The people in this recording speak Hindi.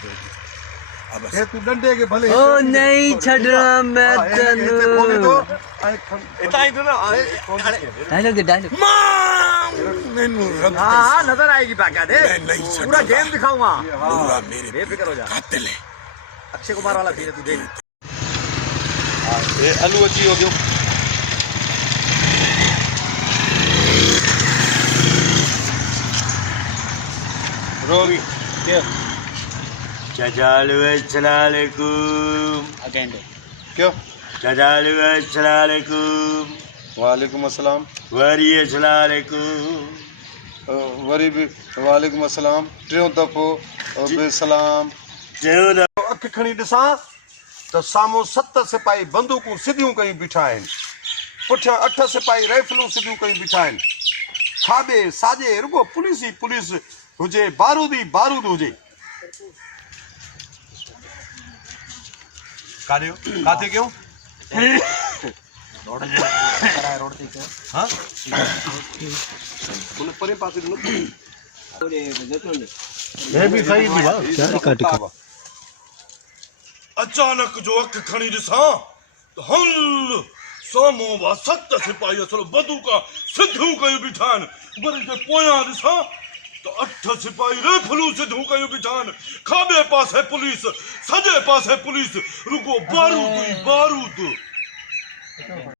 ये तू डंडे के भले ओ नहीं छड़ना मैं तनु डायलॉग दे डायलॉग मैनू रब हाँ नजर आएगी बाका दे मैं नहीं पूरा गेम दिखाऊंगा पूरा मेरे बेफिक्र हो जा कातिल है। अक्षय कुमार वाला सीन है तू देख आलू अची हो गयो रोगी क्या Assalamualaikum. अगेन क्यों Assalamualaikum. वालेकुम अस्सलाम Waalaikumsalam. वरी भी वालेकुम अस्सलाम टियों दफ़ो बेसलाम Jauh अख खणी ॾिसां त साम्हूं 7 सिपाही बंदूकूं सिधियूं कयूं बीठा आहिनि पुठियां 8 सिपाही राइफलूं सिधियूं कयूं बीठा आहिनि खाॿे साॼे रुगो पुलिस ई पुलिस हुजे बारूद ई बारूद हुजे काॾियो काथे कयूं रोड ते कयो हाँ उन परे पासे न मैं भी सही थी अचानक जो अख खणी ॾिसां त हल साम्हूं 7 सिपाही असलो बंदूका सिधियूं कयूं बीठा आहिनि वरी जे पोयां ॾिसां त 8 सिपाही राइफलूं सिधियूं कयूं बीठा आहिनि खाॿे पासे पुलिस साॼे पासे पुलिस रुगो बारूद ई बारूद